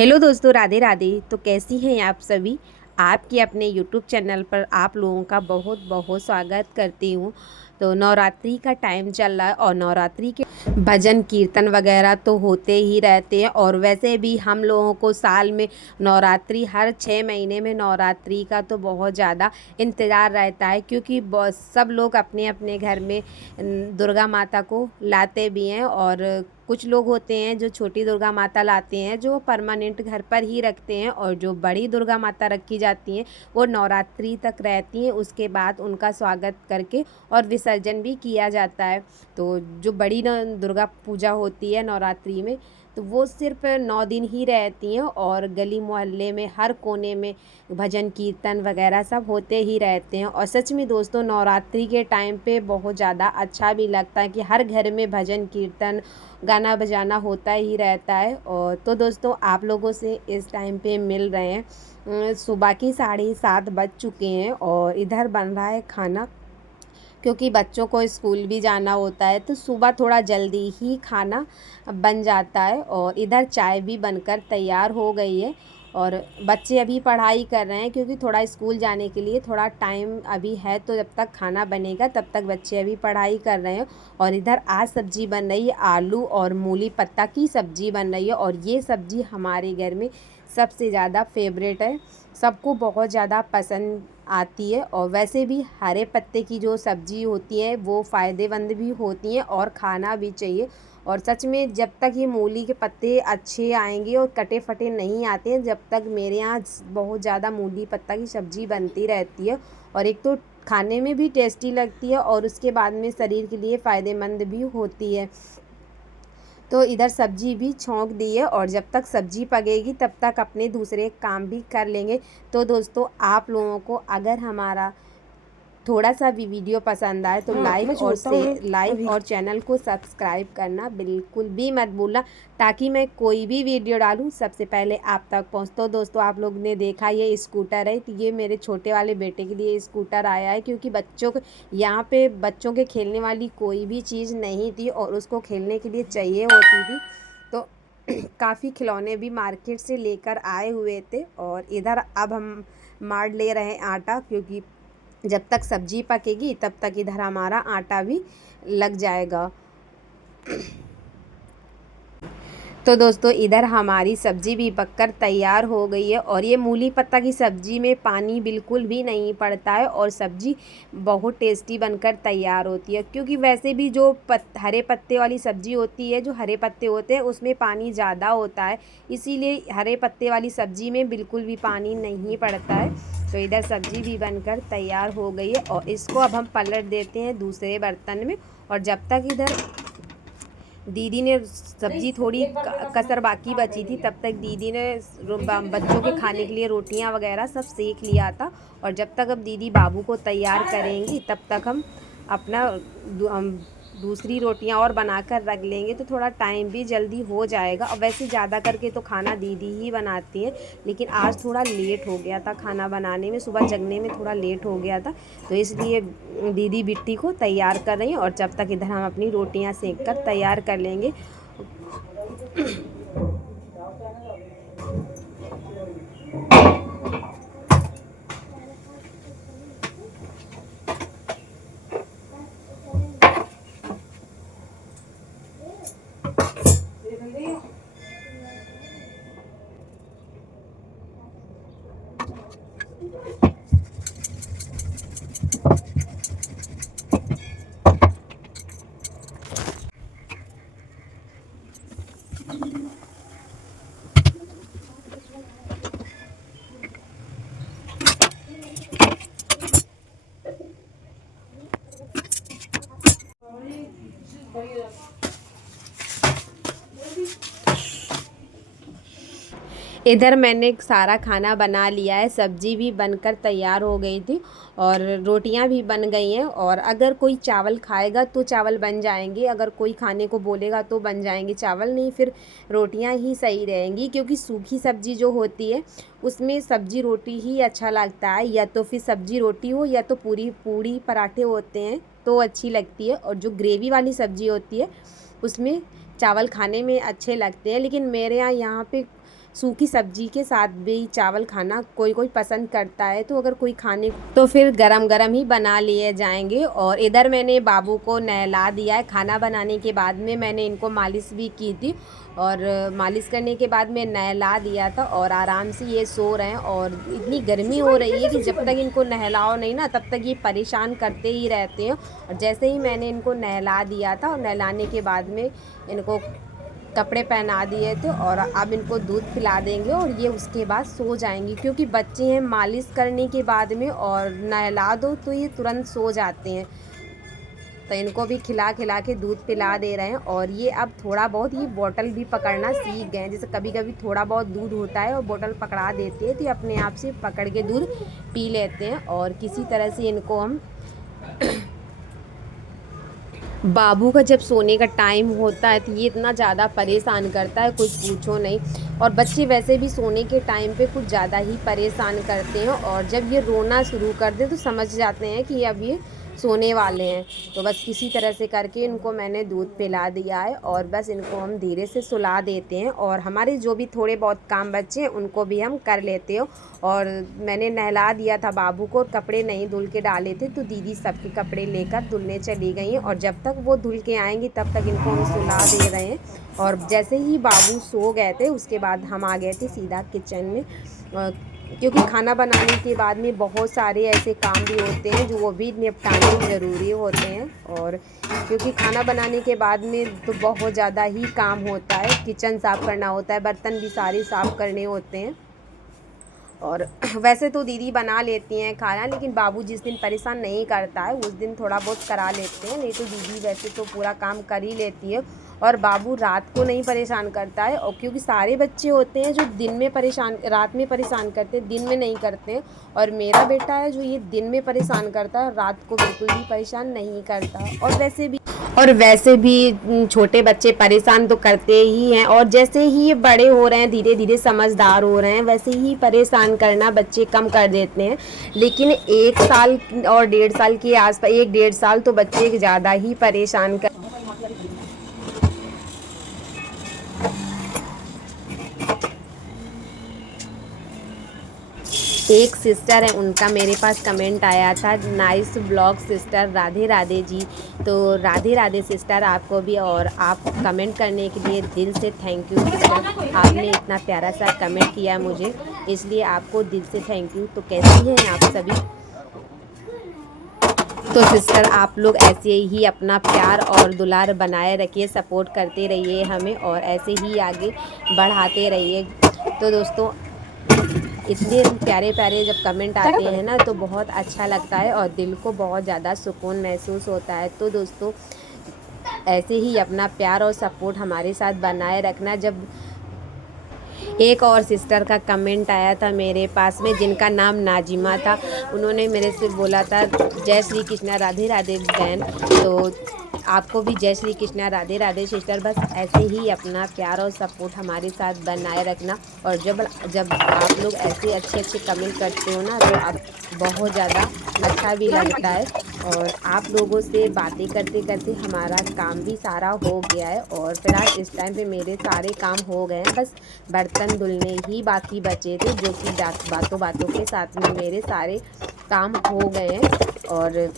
Hello दोस्तों, राधे राधे। तो कैसी हैं आप सभी। आपके अपने यूट्यूब चैनल पर आप लोगों का बहुत बहुत स्वागत करती हूँ। तो नवरात्रि का टाइम चल रहा है और नवरात्रि के भजन कीर्तन वगैरह तो होते ही रहते हैं। और वैसे भी हम लोगों को साल में नवरात्रि हर 6 महीने में नवरात्रि का तो बहुत ज़्यादा इंतज़ार रहता है, क्योंकि सब लोग अपने अपने घर में दुर्गा माता को लाते भी हैं। और कुछ लोग होते हैं जो छोटी दुर्गा माता लाते हैं, जो परमानेंट घर पर ही रखते हैं। और जो बड़ी दुर्गा माता रखी जाती हैं वो नवरात्रि तक रहती हैं, उसके बाद उनका स्वागत करके और विसर्जन भी किया जाता है। तो जो बड़ी दुर्गा पूजा होती है नवरात्रि में, तो वो सिर्फ 9 दिन ही रहती हैं। और गली मोहल्ले में हर कोने में भजन कीर्तन वगैरह सब होते ही रहते हैं। और सच में दोस्तों, नवरात्रि के टाइम पे बहुत ज़्यादा अच्छा भी लगता है कि हर घर में भजन कीर्तन गाना बजाना होता ही रहता है। और तो दोस्तों, आप लोगों से इस टाइम पे मिल रहे हैं। सुबह की 7:30 बज चुके हैं और इधर बन रहा है खाना, क्योंकि बच्चों को स्कूल भी जाना होता है। तो सुबह थोड़ा जल्दी ही खाना बन जाता है। और इधर चाय भी बनकर तैयार हो गई है। और बच्चे अभी पढ़ाई कर रहे हैं, क्योंकि थोड़ा स्कूल जाने के लिए थोड़ा टाइम अभी है। तो जब तक खाना बनेगा तब तक बच्चे अभी पढ़ाई कर रहे हैं। और इधर आज सब्ज़ी बन रही है, आलू और मूली पत्ता की सब्ज़ी बन रही है। और ये सब्ज़ी हमारे घर में सबसे ज़्यादा फेवरेट है, सबको बहुत ज़्यादा पसंद आती है। और वैसे भी हरे पत्ते की जो सब्ज़ी होती है वो फ़ायदेमंद भी होती हैं और खाना भी चाहिए। और सच में जब तक ये मूली के पत्ते अच्छे आएंगे और कटे फटे नहीं आते हैं, जब तक मेरे यहाँ बहुत ज़्यादा मूली पत्ता की सब्ज़ी बनती रहती है। और एक तो खाने में भी टेस्टी लगती है और उसके बाद में शरीर के लिए फ़ायदेमंद भी होती है। तो इधर सब्जी भी छौंक दी है और जब तक सब्जी पकेगी तब तक अपने दूसरे काम भी कर लेंगे। तो दोस्तों, आप लोगों को अगर हमारा थोड़ा सा भी वीडियो पसंद आए तो लाइक और चैनल को सब्सक्राइब करना बिल्कुल भी मत भूलना, ताकि मैं कोई भी वीडियो डालूं सबसे पहले आप तक पहुंच। तो दोस्तों, आप लोग ने देखा ये स्कूटर है, तो ये मेरे छोटे वाले बेटे के लिए स्कूटर आया है, क्योंकि बच्चों को यहाँ पे बच्चों के खेलने वाली कोई भी चीज़ नहीं थी और उसको खेलने के लिए चाहिए होती थी। तो काफ़ी खिलौने भी मार्केट से लेकर आए हुए थे। और इधर अब हम मार ले रहे हैं आटा, क्योंकि जब तक सब्जी पकेगी तब तक इधर हमारा आटा भी लग जाएगा। तो दोस्तों, इधर हमारी सब्ज़ी भी पककर तैयार हो गई है। और ये मूली पत्ता की सब्ज़ी में पानी बिल्कुल भी नहीं पड़ता है और सब्ज़ी बहुत टेस्टी बनकर तैयार होती है, क्योंकि वैसे भी जो हरे पत्ते वाली सब्ज़ी होती है, जो हरे पत्ते होते हैं उसमें पानी ज़्यादा होता है, इसीलिए हरे पत्ते वाली सब्ज़ी में बिल्कुल भी पानी नहीं पड़ता है। तो इधर सब्ज़ी भी बनकर तैयार हो गई है और इसको अब हम पलट देते हैं दूसरे बर्तन में। और जब तक इधर दीदी ने सब्जी थोड़ी कसर बाकी बची थी, तब तक दीदी ने बच्चों के खाने के लिए रोटियां वगैरह सब सेक लिया था। और जब तक अब दीदी बाबू को तैयार करेंगी तब तक हम अपना दूसरी रोटियां और बनाकर रख लेंगे, तो थोड़ा टाइम भी जल्दी हो जाएगा। और वैसे ज़्यादा करके तो खाना दीदी ही बनाती हैं, लेकिन आज थोड़ा लेट हो गया था खाना बनाने में, सुबह जगने में थोड़ा लेट हो गया था। तो इसलिए दीदी बिट्टी को तैयार कर रही हैं और जब तक इधर हम अपनी रोटियां सेक कर तैयार कर लेंगे। इधर मैंने सारा खाना बना लिया है, सब्जी भी बनकर तैयार हो गई थी और रोटियां भी बन गई हैं। और अगर कोई चावल खाएगा तो चावल बन जाएंगे, अगर कोई खाने को बोलेगा तो बन जाएंगे चावल, नहीं फिर रोटियां ही सही रहेंगी। क्योंकि सूखी सब्जी जो होती है उसमें सब्जी रोटी ही अच्छा लगता है, या तो फिर सब्जी रोटी हो या तो पूरी पूड़ी पराठे होते हैं तो अच्छी लगती है। और जो ग्रेवी वाली सब्जी होती है उसमें चावल खाने में अच्छे लगते हैं। लेकिन मेरे यहाँ पे सूखी सब्जी के साथ भी चावल खाना कोई कोई पसंद करता है, तो अगर कोई खाने तो फिर गरम गरम ही बना लिए जाएंगे। और इधर मैंने बाबू को नहला दिया है। खाना बनाने के बाद में मैंने इनको मालिश भी की थी, और मालिश करने के बाद में नहला दिया था, और आराम से ये सो रहे हैं। और इतनी गर्मी हो रही है कि जब तक इनको नहलाओ नहीं ना, तब तक ये परेशान करते ही रहते हैं। और जैसे ही मैंने इनको नहला दिया था, और नहलाने के बाद में इनको कपड़े पहना दिए थे, और अब इनको दूध पिला देंगे और ये उसके बाद सो जाएंगी, क्योंकि बच्चे हैं, मालिश करने के बाद में और नहला दो तो ये तुरंत सो जाते हैं। तो इनको भी खिला खिला के दूध पिला दे रहे हैं। और ये अब थोड़ा बहुत ये बोतल भी पकड़ना सीख गए हैं। जैसे कभी कभी थोड़ा बहुत दूध होता है और बोतल पकड़ा देते हैं, तो ये अपने आप से पकड़ के दूध पी लेते हैं। और किसी तरह से इनको हम बाबू का जब सोने का टाइम होता है तो ये इतना ज़्यादा परेशान करता है, कुछ पूछो नहीं। और बच्चे वैसे भी सोने के टाइम पे कुछ ज़्यादा ही परेशान करते हैं, और जब ये रोना शुरू कर दे तो समझ जाते हैं कि अब ये सोने वाले हैं। तो बस किसी तरह से करके इनको मैंने दूध पिला दिया है, और बस इनको हम धीरे से सुला देते हैं। और हमारे जो भी थोड़े बहुत काम बच्चे हैं उनको भी हम कर लेते हो। और मैंने नहला दिया था बाबू को, कपड़े नहीं धुल के डाले थे, तो दीदी सबके कपड़े लेकर धुलने चली गई हैं। और जब तक वो धुल के आएंगी तब तक इनको हम सुला दे रहे हैं। और जैसे ही बाबू सो गए थे उसके बाद हम आ गए थे सीधा किचन में, क्योंकि खाना बनाने के बाद में बहुत सारे ऐसे काम भी होते हैं जो वो भी निपटाने ज़रूरी होते हैं। और क्योंकि खाना बनाने के बाद में तो बहुत ज़्यादा ही काम होता है, किचन साफ़ करना होता है, बर्तन भी सारे साफ़ करने होते हैं। और वैसे तो दीदी बना लेती हैं खाना, लेकिन बाबू जिस दिन परेशान नहीं करता है उस दिन थोड़ा बहुत करा लेते हैं, नहीं तो दीदी वैसे तो पूरा काम कर ही लेती है। और बाबू रात को नहीं परेशान करता है, और क्योंकि सारे बच्चे होते हैं जो दिन में परेशान, रात में परेशान करते हैं, दिन में नहीं करते हैं। और मेरा बेटा है जो ये दिन में परेशान करता है, रात को बिल्कुल भी परेशान नहीं करता। और वैसे भी छोटे बच्चे परेशान तो करते ही हैं, और जैसे ही ये बड़े हो रहे हैं, धीरे धीरे समझदार हो रहे हैं, वैसे ही परेशान करना बच्चे कम कर देते हैं। लेकिन 1 साल और 1.5 साल के आसपास, 1-1.5 साल तो बच्चे ज़्यादा ही परेशान कर। एक सिस्टर है, उनका मेरे पास कमेंट आया था, nice blog sister, Radhe Radhe ji. तो राधे राधे सिस्टर आपको भी, और आप कमेंट करने के लिए दिल से थैंक यू सिस्टर। आपने इतना प्यारा सा कमेंट किया मुझे, इसलिए आपको दिल से थैंक यू। तो कैसी हैं आप सभी? तो सिस्टर आप लोग ऐसे ही अपना प्यार और दुलार बनाए रखिए, सपोर्ट करते रहिए हमें, और ऐसे ही आगे बढ़ाते रहिए। तो दोस्तों इतने प्यारे प्यारे जब कमेंट आते हैं ना तो बहुत अच्छा लगता है, और दिल को बहुत ज़्यादा सुकून महसूस होता है। तो दोस्तों ऐसे ही अपना प्यार और सपोर्ट हमारे साथ बनाए रखना। जब एक और सिस्टर का कमेंट आया था मेरे पास में, जिनका नाम नाजिमा था, उन्होंने मेरे से बोला था जय श्री कृष्णा राधे राधे बहन। तो आपको भी जय श्री कृष्णा राधे राधे सिस्टर। बस ऐसे ही अपना प्यार और सपोर्ट हमारे साथ बनाए रखना। और जब जब आप लोग ऐसे अच्छे अच्छे कमेंट करते हो ना तो आप बहुत ज़्यादा अच्छा भी लगता है। और आप लोगों से बातें करते करते हमारा काम भी सारा हो गया है, और फिलहाल इस टाइम पे मेरे सारे काम हो गए हैं, बस बर्तन धुलने ही बाकी बचे थे, जो कि बातों बातों के साथ में मेरे सारे काम हो गए हैं। और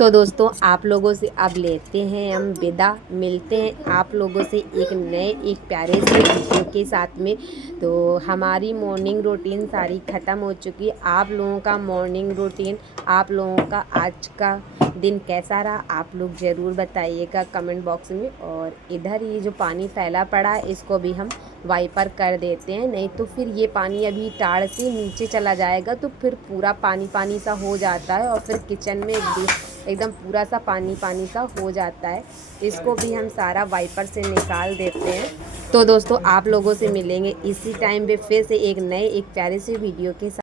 तो दोस्तों आप लोगों से अब लेते हैं हम विदा, मिलते हैं आप लोगों से एक प्यारे से वीडियो के साथ में। तो हमारी मॉर्निंग रूटीन सारी ख़त्म हो चुकी है। आप लोगों का मॉर्निंग रूटीन, आप लोगों का आज का दिन कैसा रहा आप लोग ज़रूर बताइएगा कमेंट बॉक्स में। और इधर ये जो पानी फैला पड़ा है इसको भी हम वाइपर कर देते हैं, नहीं तो फिर ये पानी अभी टाड़ से नीचे चला जाएगा तो फिर पूरा पानी पानी सा हो जाता है और फिर किचन में एकदम पूरा सा पानी पानी सा हो जाता है। इसको भी हम सारा वाइपर से निकाल देते हैं। तो दोस्तों आप लोगों से मिलेंगे इसी टाइम पे फिर से एक प्यारे से वीडियो के साथ।